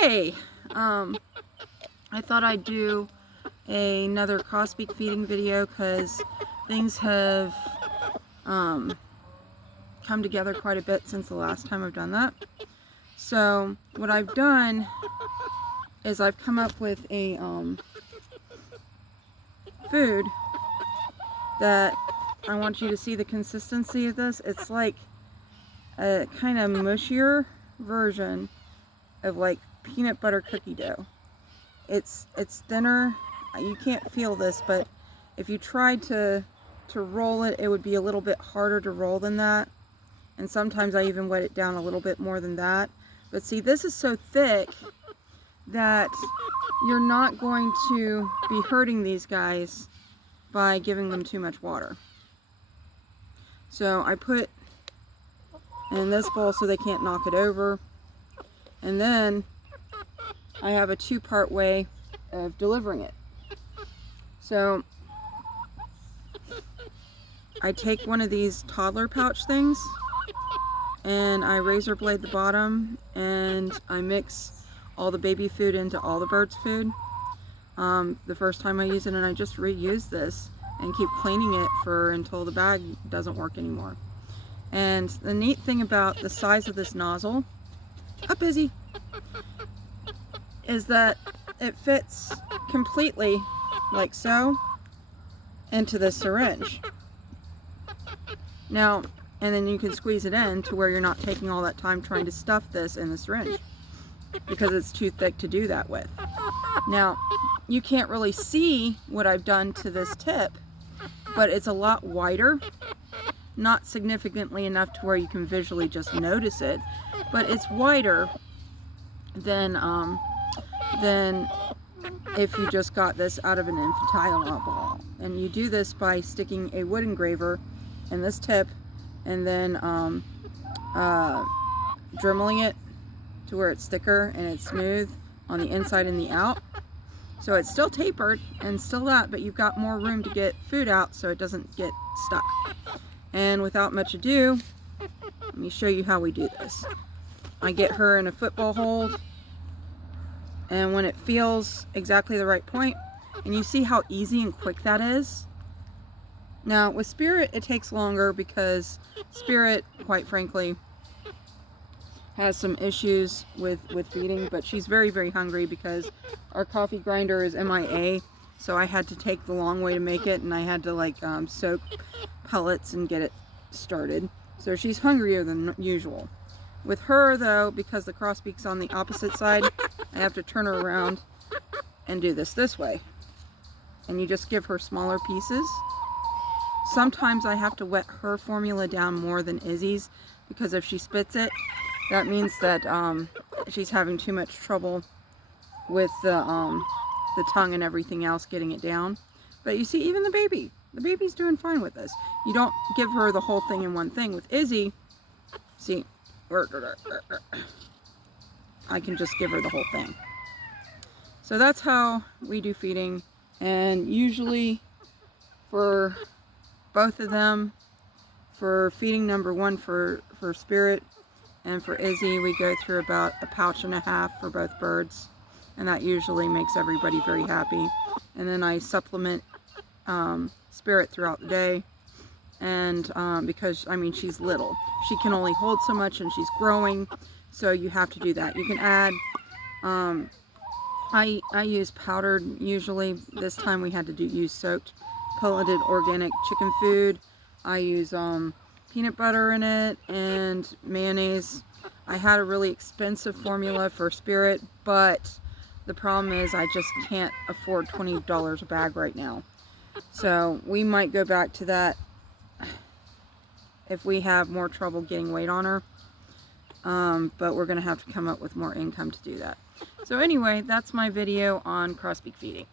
Hey, I thought I'd do another cross-beak feeding video because things have come together quite a bit since the last time I've done that. So what I've done is I've come up with a food that I want you to see the consistency of this. It's like a kind of mushier version of like peanut butter cookie dough. It's thinner. You can't feel this, but if you tried to roll it, it would be a little bit harder to roll than that. And sometimes I even wet it down a little bit more than that. But see, this is so thick that you're not going to be hurting these guys by giving them too much water. So I put in this bowl so they can't knock it over. And then I have a two-part way of delivering it. So I take one of these toddler pouch things and I razor blade the bottom and I mix all the baby food into all the birds' food the first time I use it, and I just reuse this and keep cleaning it until the bag doesn't work anymore. And the neat thing about the size of this nozzle, up Izzy, is that it fits completely like so into the syringe. Now, and then you can squeeze it in to where you're not taking all that time trying to stuff this in the syringe because it's too thick to do that with. Now, you can't really see what I've done to this tip, but it's a lot wider. Not significantly enough to where you can visually just notice it, but it's wider than if you just got this out of an infantile ball. And you do this by sticking a wood engraver in this tip and then dremeling it to where it's thicker and it's smooth on the inside and the out. So it's still tapered and still that, but you've got more room to get food out so it doesn't get stuck. And without much ado, let me show you how we do this. I get her in a football hold, and when it feels exactly the right point, and you see how easy and quick that is. Now with Spirit it takes longer because Spirit, quite frankly, has some issues with feeding, but she's very, very hungry because our coffee grinder is MIA, so I had to take the long way to make it, and I had to like soak pellets and get it started. So she's hungrier than usual. With her though, because the crossbeak's on the opposite side, I have to turn her around and do this way. And you just give her smaller pieces. Sometimes I have to wet her formula down more than Izzy's, because if she spits it, that means that she's having too much trouble with the tongue and everything else getting it down. But you see, even the baby's doing fine with this. You don't give her the whole thing in one thing. With Izzy, see, I can just give her the whole thing. So that's how we do feeding. And usually for both of them, for feeding number one for Spirit and for Izzy, we go through about a pouch and a half for both birds, and that usually makes everybody very happy. And then I supplement Spirit throughout the day, and because I mean she's little, she can only hold so much and she's growing, so you have to do that. You can add I use powdered usually. This time we had to use soaked pelleted organic chicken food. I use peanut butter in it and mayonnaise. I had a really expensive formula for Spirit, but the problem is I just can't afford $20 a bag right now. So we might go back to that if we have more trouble getting weight on her. But we're going to have to come up with more income to do that. So anyway, that's my video on crossbeak feeding.